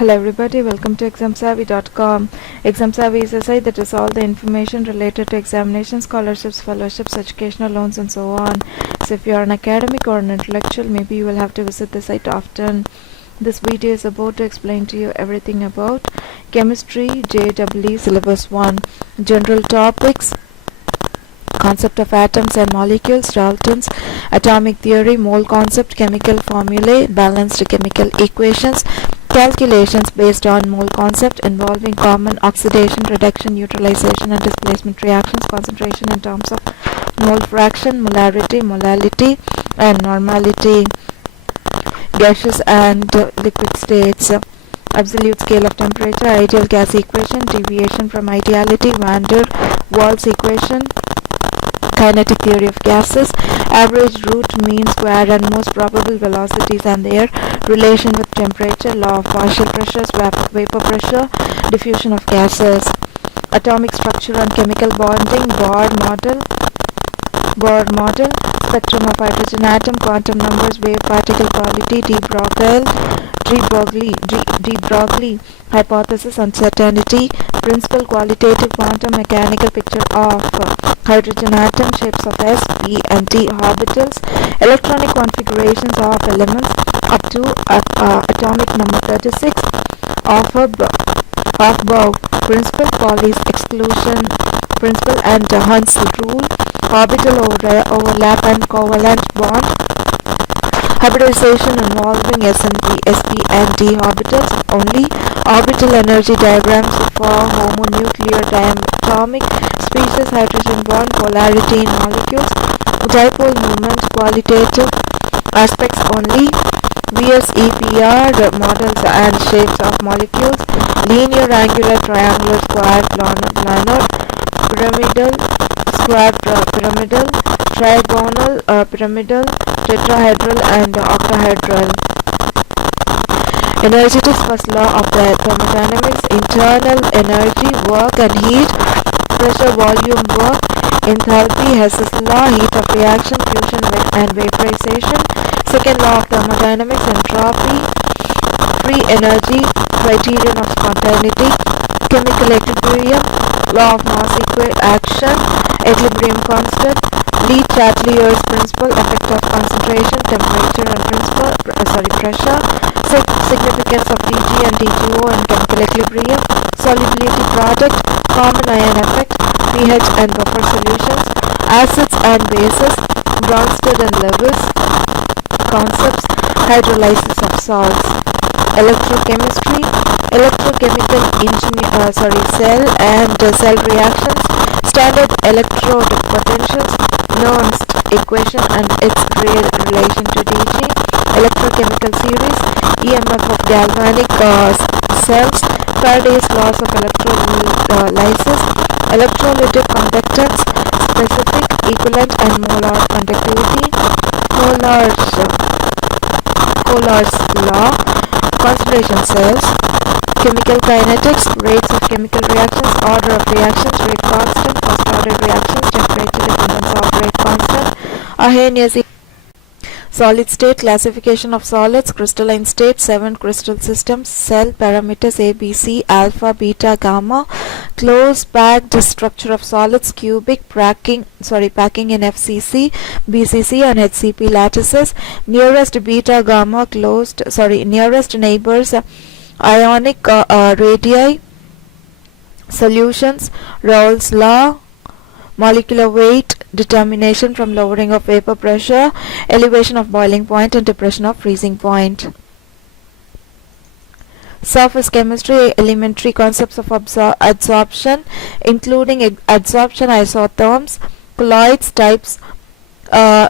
Hello everybody, welcome to examsavvy.com. ExamSavvy is a site that is all the information related to examinations, scholarships, fellowships, educational loans and so on. So if you are an academic or an intellectual, maybe you will have to visit the site often. This video is about to explain to you everything about Chemistry JEE Syllabus 1. General topics: concept of atoms and molecules, Dalton's atomic theory, mole concept, chemical formulae, balanced chemical equations, calculations based on mole concept involving common oxidation, reduction, neutralization and displacement reactions, concentration in terms of mole fraction, molarity, molality and normality, gaseous and liquid states, absolute scale of temperature, ideal gas equation, deviation from ideality, van der Waals equation, kinetic theory of gases, average, root, mean, square and most probable velocities and their relation with temperature, law of partial pressures, vapor pressure, diffusion of gases, atomic structure and chemical bonding, Bohr model, spectrum of hydrogen atom, quantum numbers, wave particle quality, de Broglie hypothesis, uncertainty, principle, qualitative quantum mechanical picture of hydrogen atom, shapes of s, p and d orbitals, electronic configurations of elements up to atomic number 36, Aufbau principle, Pauli's exclusion principle and Hund's rule, orbital overlap and covalent bond, hybridization involving s and p, sp and d orbitals only, orbital energy diagrams for homonuclear diatomic species, hydrogen bond, polarity in molecules, dipole moment, qualitative aspects only, VSEPR models and shapes of molecules, linear, angular, triangular, square, planar, pyramidal, square, pyramidal, trigonal, pyramidal, tetrahedral and octahedral. Energetics, first law of the thermodynamics, internal energy, work and heat, pressure, volume, work, enthalpy, Hess's law, heat of reaction, fusion and vaporization, second law of thermodynamics, entropy, free energy, criterion of spontaneity, chemical equilibrium, law of mass action, equilibrium constant, Lee-Chatelier's principle, effect of concentration, temperature and pressure, significance of Tg and Tgo in chemical equilibrium, solubility product, common ion effect, pH and buffer solutions, acids and bases, Bronsted and Lewis concepts, hydrolysis of salts, electrochemistry, electrochemical cell and cell reactions, standard electrode potentials, Nernst equation and its relation to Dg, electrochemical series, EMF of galvanic cells, Faraday's laws of electrolysis, electrolytic conductance, specific, equivalent and molar conductivity, Kohl's law, concentration cells, chemical kinetics, rates of chemical reactions, order of reactions, rate constant, first order reactions, temperature dependence of rate constant, Arrhenius. Solid state, classification of solids, crystalline state, 7 crystal systems, cell parameters A, B, C, alpha, beta, gamma, closed packed structure of solids, cubic, packing in FCC, BCC and HCP lattices, nearest beta, gamma, nearest neighbors, ionic radii, solutions, Raoult's law, molecular weight determination from lowering of vapor pressure, elevation of boiling point and depression of freezing point. Surface chemistry, elementary concepts of adsorption, including adsorption, isotherms, colloids, types,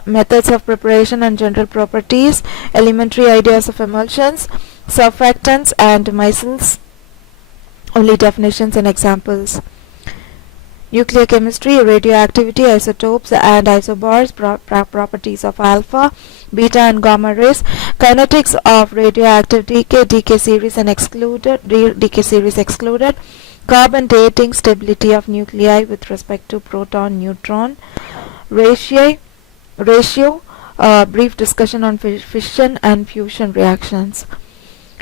methods of preparation and general properties, elementary ideas of emulsions, surfactants and micelles, only definitions and examples. Nuclear chemistry, radioactivity, isotopes and isobars, properties of alpha, beta and gamma rays, kinetics of radioactive decay series and decay series excluded, carbon dating, stability of nuclei with respect to proton-neutron ratio, brief discussion on fission and fusion reactions.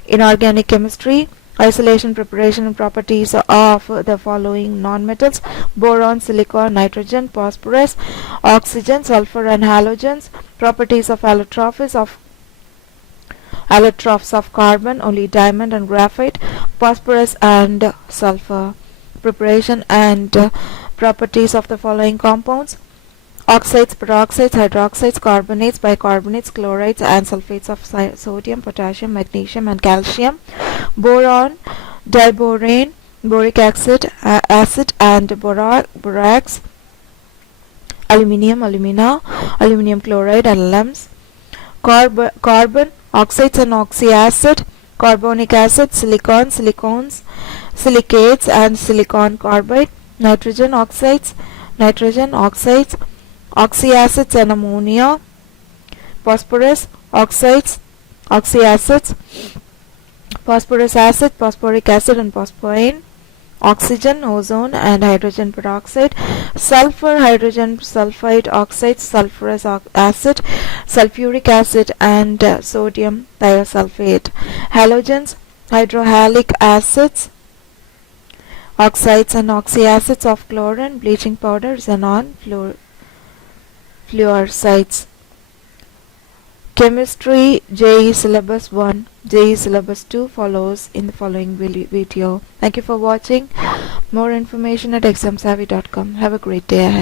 Inorganic chemistry, Isolation, preparation and properties of the following nonmetals: boron, silicon, nitrogen, phosphorus, oxygen, sulfur and halogens. Properties of allotropes of carbon, only diamond and graphite, phosphorus and sulfur. Preparation and properties of the following compounds: oxides, peroxides, hydroxides, carbonates, bicarbonates, chlorides and sulfates of sodium, potassium, magnesium and calcium. Boron, diborane, boric acid and borax. Aluminium, alumina, aluminium chloride and alums. Carbon, oxides and oxyacid, carbonic acid, silicon, silicones, silicates and silicon carbide. Nitrogen oxides, oxyacids and ammonia. Phosphorus, oxides, oxyacids, phosphorus acid, phosphoric acid and phosphine. Oxygen, ozone and hydrogen peroxide. Sulfur, hydrogen sulfide oxides, sulfurous acid, sulfuric acid and sodium thiosulfate. Halogens, hydrohalic acids, oxides and oxyacids of chlorine, bleaching powder, xenon, fluorosides. Chemistry JEE Syllabus 1, JEE Syllabus 2 follows in the following video. Thank you for watching. More information at examsavvy.com. Have a great day ahead.